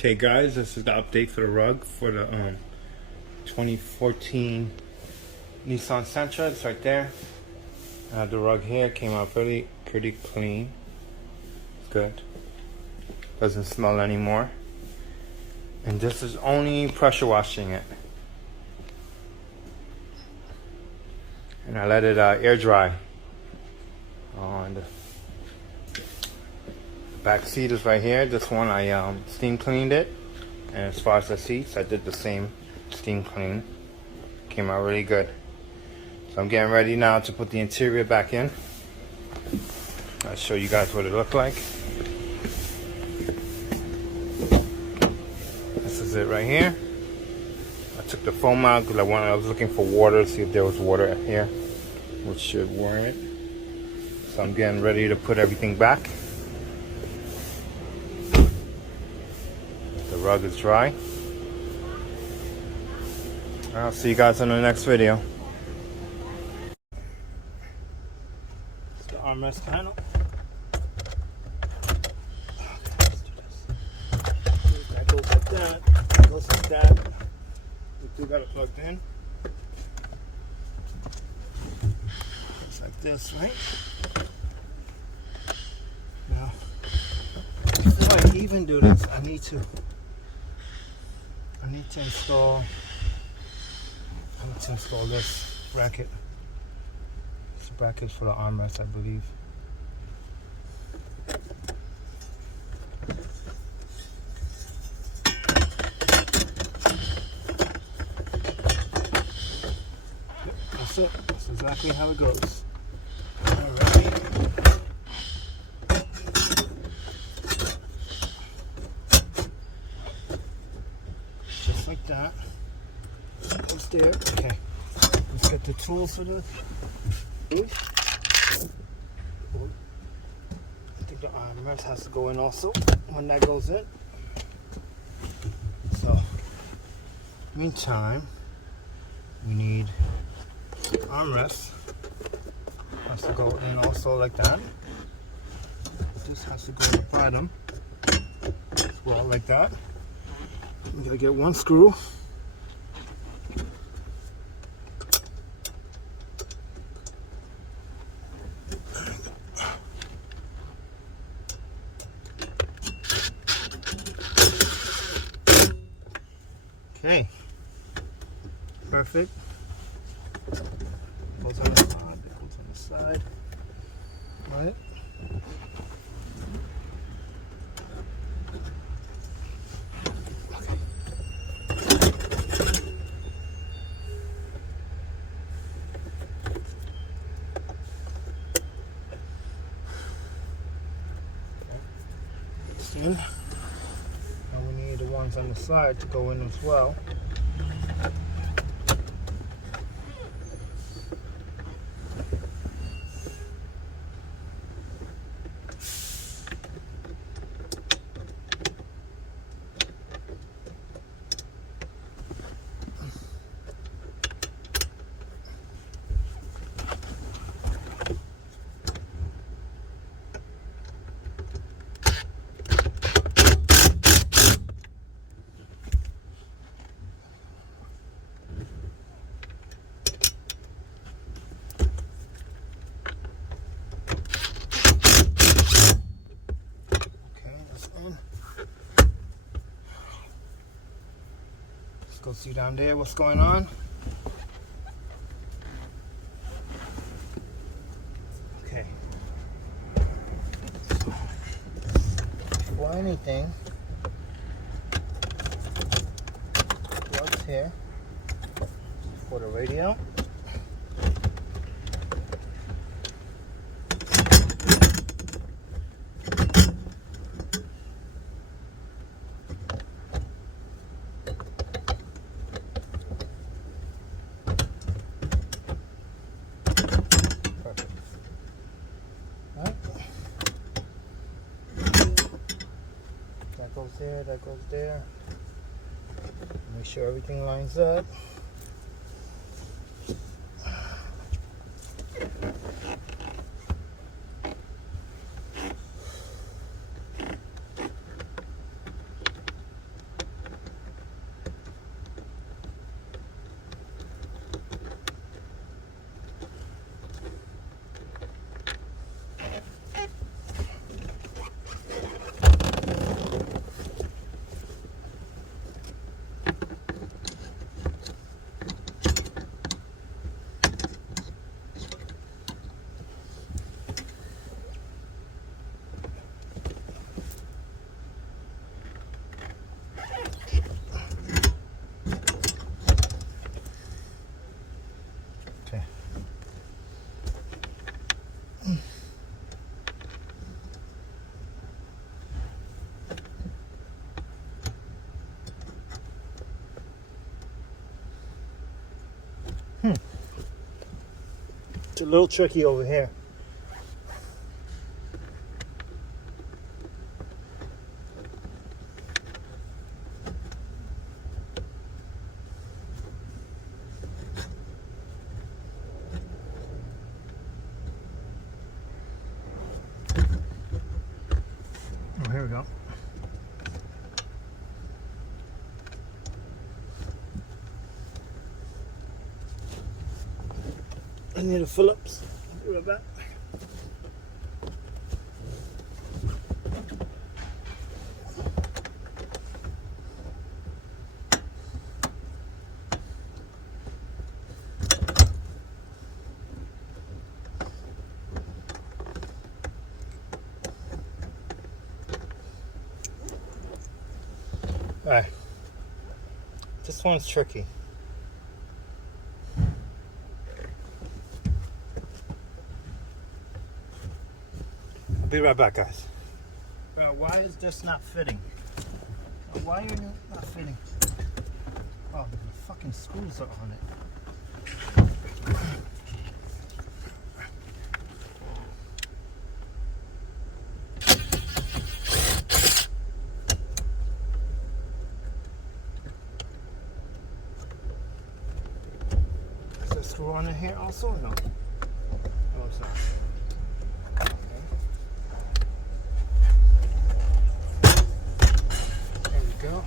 Okay guys, this is the update for the rug for the 2014 Nissan Sentra. It's right there. The rug here came out pretty clean. It's good. Doesn't smell anymore. And this is only pressure washing it. And I let it air dry. And the back seat is right here. This one I steam cleaned it. And as far as the seats, I did the same steam clean. Came out really good. So I'm getting ready now to put the interior back in. I'll show you guys what it looked like. This is it right here. I took the foam out because I was looking for water, see if there was water here, which should warrant it. So I'm getting ready to put everything back. The rug is dry. I'll see you guys on the next video. It's the armrest panel. Okay, let's do this. That goes like that. That goes like that. We still got it plugged in. It's like this, right? Now, before I even do this, I need to install this bracket. This bracket for the armrest, I believe. That's it. That's exactly how it goes. Alright. Just like that. Goes there. Okay. Let's get the tools for this. I think the armrest has to go in also when that goes in. So, meantime, we need armrest. Has to go in also like that. This has to go in the bottom as well, like that. I'm gonna get one screw. Okay, perfect. Goes on the side, goes on the side, right? Okay. This in. And we need the ones on the side to go in as well. Go see down there what's going on. Okay. So, before anything, plugs here for the radio. That goes there, that goes there. Make sure everything lines up. It's a little tricky over here. Oh, here we go. I need a Phillips. Be right back. Alright. This one's tricky. I'll be right back, guys. Why is this not fitting? Why are you not fitting? Oh, the fucking screws are on it. Is there a screw on it here also or no? No, it's not. There we go.